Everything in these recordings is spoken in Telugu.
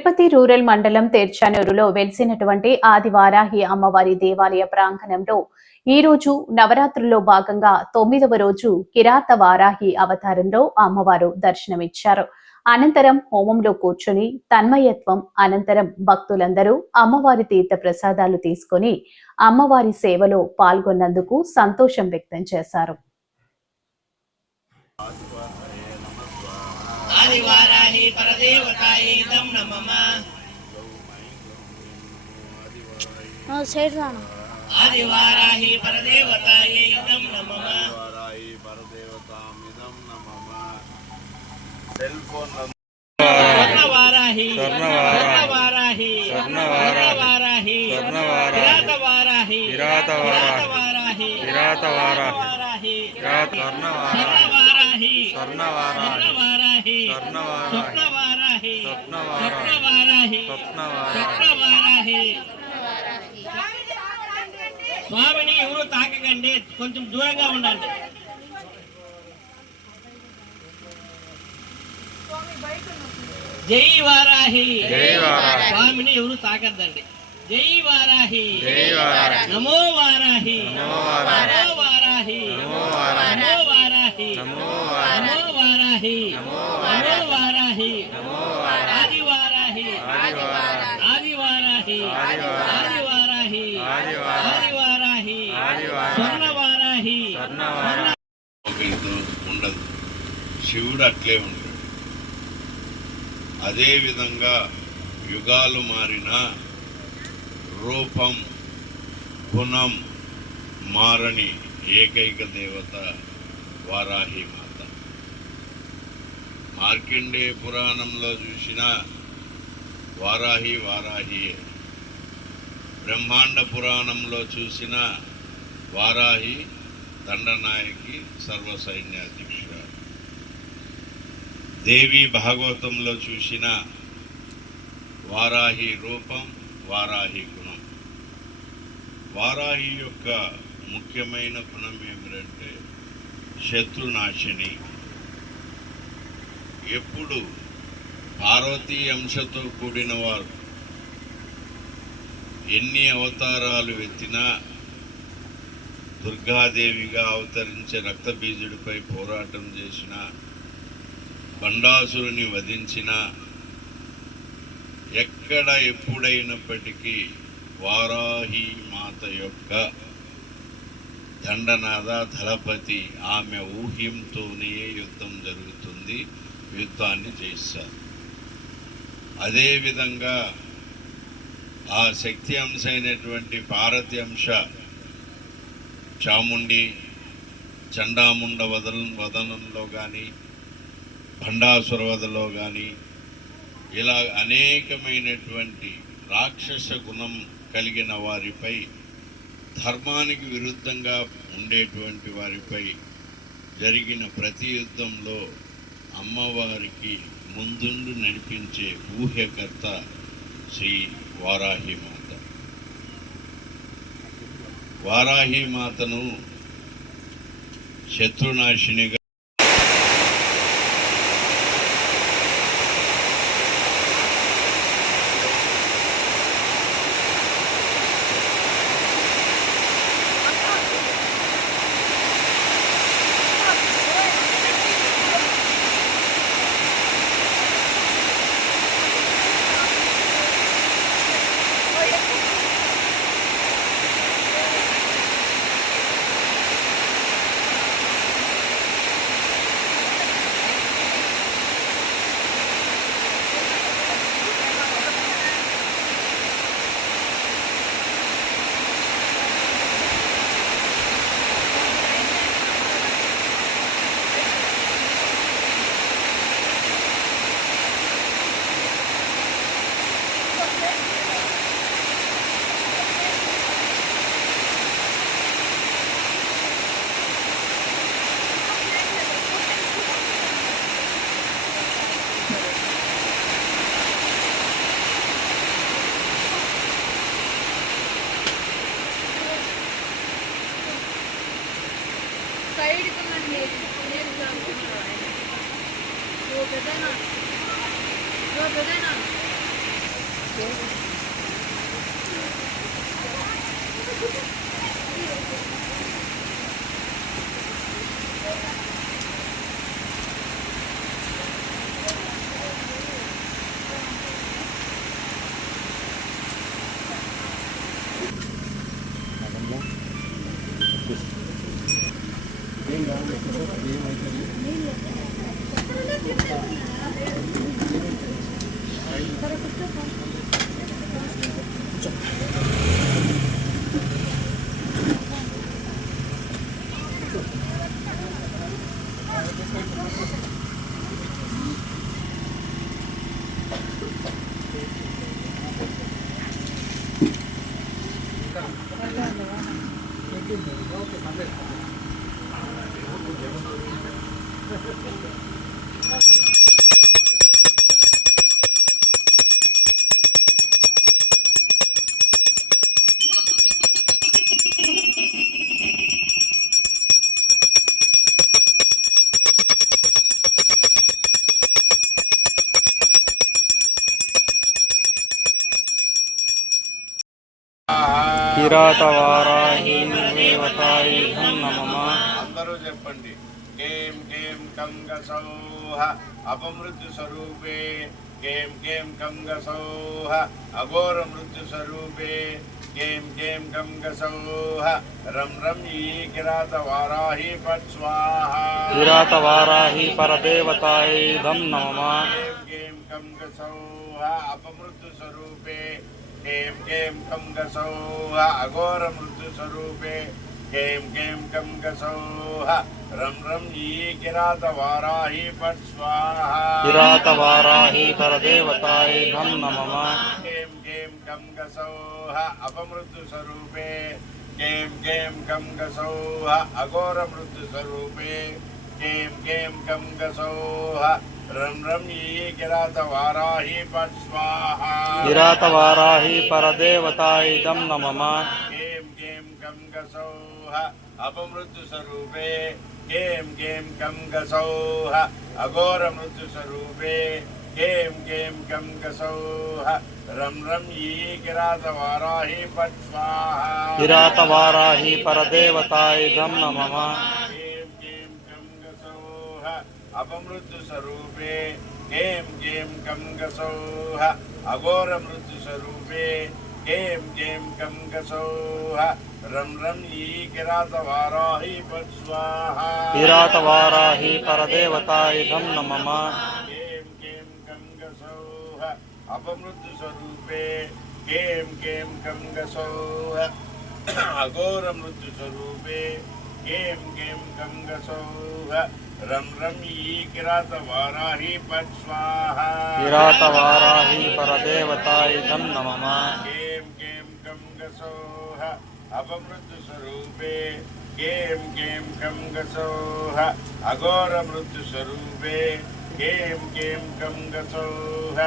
తిరుపతి రూరల్ మండలం తెర్చానూరులో వెలిసినటువంటి ఆదివారాహి అమ్మవారి దేవాలయ ప్రాంగణంలో ఈ రోజు నవరాత్రుల్లో భాగంగా 9వ రోజు కిరాత వారాహి అవతారంలో అమ్మవారు దర్శనమిచ్చారు. అనంతరం హోమంలో కూర్చుని తన్మయత్వం అనంతరం భక్తులందరూ అమ్మవారి తీర్థ ప్రసాదాలు తీసుకుని అమ్మవారి సేవలో పాల్గొన్నందుకు సంతోషం వ్యక్తం చేశారు. आदिवाराहि परदेवतायै इदं नमः। आदिवाराहि परदेवतायै इदं नमः। आदिवाराहि परदेवतामिदं नमः। सेल फोन स्वर्णवाराहि स्वर्णवाराहि स्वर्णवाराहि स्वर्णवाराहि विरातवाराहि विरातवाराहि स्वर्णवाराहि स्वर्णवाराहि स्वर्णवाराहि स्वर्णवाराहि स्वर्णवाराहि స్వామిని ఎవరు తాకకండి, కొంచెం దూరంగా ఉండండి. జై వారాహి స్వామిని ఎవరు తాకద్దండి. జై వారాహి నమో వారాహి నమో వారాహి నమో వారాహి నమో వారాహి నమో వారాహి ఆదివారాహి ఆదివారాహి ఆదివారాహి ఆదివారాహి స్వర్ణవారాహి ఉండదు. శివుడు అట్లే ఉంటాడు. అదేవిధంగా యుగాలు మారిన రూపం గుణం మారని ఏకైక దేవత వారాహి మాత. మార్కండేయ పురాణంలో చూసిన వారాహి వారాహియే. బ్రహ్మాండ పురాణంలో చూసిన వారాహి దండనాయకి సర్వసైన్యాధ్యక్షురాలు. దేవి భాగవతంలో చూసిన వారాహి రూపం వారాహి గుణం. వారాహి యొక్క ముఖ్యమైన గుణం ఏమిటంటే శత్రునాశిని. ఎప్పుడు పార్వతీ అంశతో కూడిన వారు ఎన్ని అవతారాలు ఎత్తినా దుర్గాదేవిగా అవతరించే రక్తబీజుడిపై పోరాటం చేసిన, బండాసురుని వధించిన, ఎక్కడ ఎప్పుడైనప్పటికీ వారాహి మాత యొక్క దండనాథ దళపతి ఆమె ఊహ్యంతోనే యుద్ధం జరుగుతుంది, యుద్ధాన్ని చేస్తారు. అదేవిధంగా ఆ శక్తి అంశ అయినటువంటి భారతి అంశ చాముండి చండాముండ వదనంలో కానీ భండాసుర వధలో కానీ ఇలా అనేకమైనటువంటి రాక్షస గుణం కలిగిన వారిపై, ధర్మానికి విరుద్ధంగా ఉండేటువంటి వారిపై జరిగిన ప్రతి యుద్ధంలో అమ్మవారికి ముందుండి నడిపించే ఊహ్యకర్త శ్రీ వారాహి మాత. వారాహి మాతను శత్రునాశినిగా Go, కిరాతవారాహి దేవతాయ నమః. అందరూ చెప్పండి. కేం కేం కంగసౌహ అపమృత్యు స్వరూపే, కేం కేం కంగసౌహ అఘోర మృత్యు స్వరూపే, కేం కేం కంగసౌహ రం రం ఈ కిరాతవారాహి పట్ స్వాహా. కిరాతవారాహి పరదేవతాయ నమః. కేం కేం కంగసౌహ అపమృత్యు స్వరూపే, కేం కేం కంగసౌహ అఘోర మృత్యు స్వరూపే, కేం కేం కంగసౌహ రం రం ఈ కిరాతవారాహి పట్ స్వాహా. కిరాతవారాహి పరదేవతాయ నమః. కేం కేం కంగసౌహ అపమృత్యు స్వరూపే, కేం కేం కంగసౌహ అఘోర మృత్యు స్వరూపే, కేం కేం కంగసౌహ రం రం ఈ కిరాతవారాహి పట్ స్వాహా. కిరాతవారాహి పరదేవతాయ నమః. కేం కేం కంగసౌహ అపమృత్యు స్వరూపే, కేం కేం కంగసౌహ అఘోర మృత్యు స్వరూపే, కేం కేం కంగసౌహ రం రం ఈ కిరాతవారాహి పట్ స్వాహా. కిరాతవారాహి పరదేవతాయ నమః. కేం కేం కంగసౌహ అపమృత్యు స్వరూపే, కేం కేం కంగసౌహ అఘోర మృత్యు స్వరూపే, కేం కేం కంగసౌహ రం రం ఈ కిరాతవారాహి పట్ స్వాహా. కిరాతవారాహి పరదేవతాయ నమః. కేం కేం కంగసౌహ అపమృత్యు స్వరూపే, కేం కేం కంగసౌహ అఘోర మృత్యు స్వరూపే, కేం కేం కంగసౌహ రం రం ఈ కిరాతవారాహి పట్ స్వాహా. కిరాతవారాహి పరదేవతాయ నమః. కేం కేం కంగసౌహ అపమృత్యు స్వరూపే, కేం కేం కంగసౌహ అఘోర మృత్యు స్వరూపే, కేం కేం కంగసౌహ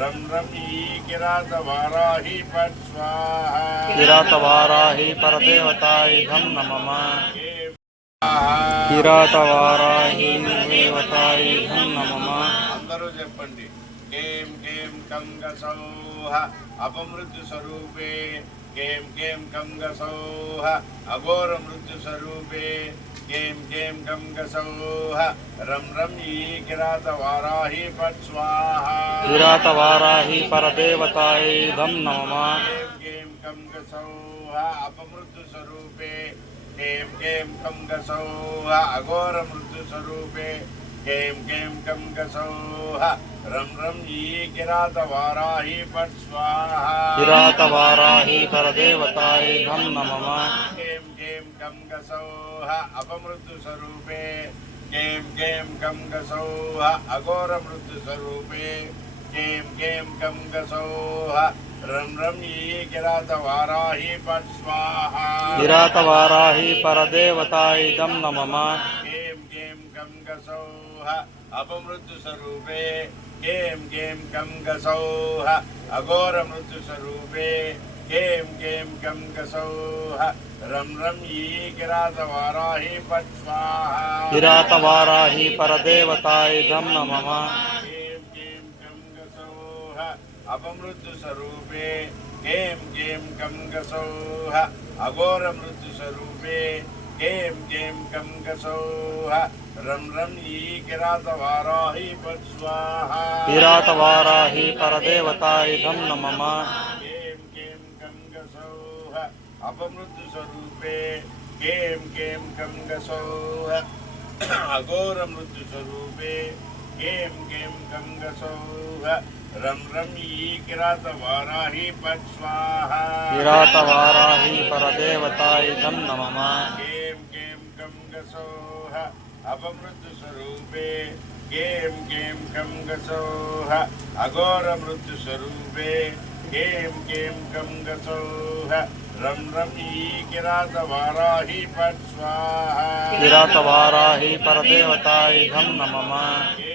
రం రం ఈ కిరాతవారాహి పట్ స్వాహా. కిరాతవారాహి పరదేవతాయ నమః. కేం కిరాతవారాహి దేవతాయ నమః. అందరూ చెప్పండి. కేం కేం కంగసౌహ అపమృత్యు స్వరూపే, కేం కేం కంగసౌహ అఘోర మృత్యు స్వరూపే, కేం కేం కంగసౌహ రం రం ఈ కిరాతవారాహి పట్ స్వాహా. కిరాతవారాహి పరదేవతాయ నమః. కేం కేం కంగసౌహ అపమృత్యు స్వరూపే, కేం కేం కంగసౌహ అఘోర మృత్యు స్వరూపే, కేం కేం కంగసౌహ రం రం ఈ కిరాతవారాహి పట్ స్వాహా. కిరాతవారాహి పరదేవతాయ నమః. కేం కేం కంగసౌహ అపమృత్యు స్వరూపే, కేం కేం కంగసౌహ అఘోర మృత్యు స్వరూపే, కేం కేం కంగసౌహ రం రం ఈ కిరాతవారాహి పట్ స్వాహా. కిరాతవారాహి పరదేవతాయ నమః. కేం కేం కంగసౌహ అపమృత్యు స్వరూపే, కేం కేం కంగసౌహ అఘోర మృత్యు స్వరూపే, కేం కేం కంగసౌహ రం రం ఈ కిరాతవారాహి పట్ స్వాహా. కిరాతవారాహి పరదేవతాయ నమః. కేం కేం కంగసౌహ अपमृत्युस्वरूपे कें कें कं गसौः अघोरमृत्युस्वरूपे कें कें कं गसौः रं रं ई किरातवाराहि पट् स्वाहा किरातवाराहि परदेवतायै धं नमः कें कें कं गसौः अपमृत्युस्वरूपे कें कें कं गसौः अघोरमृत्युस्वरूपे कें कें कं गसौः रं रं ई किरातवाराहि पट् स्वाहा किरातवाराहि परदेवतायै धं नमः कें कें कं गसौः अपमृत्युस्वरूपे कें कें कं गसौः अघोरमृत्युस्वरूपे कें कें कं गसौः रं रं ई किरातवाराहि पट् स्वाहा किरातवाराहि परदेवतायै धं नमः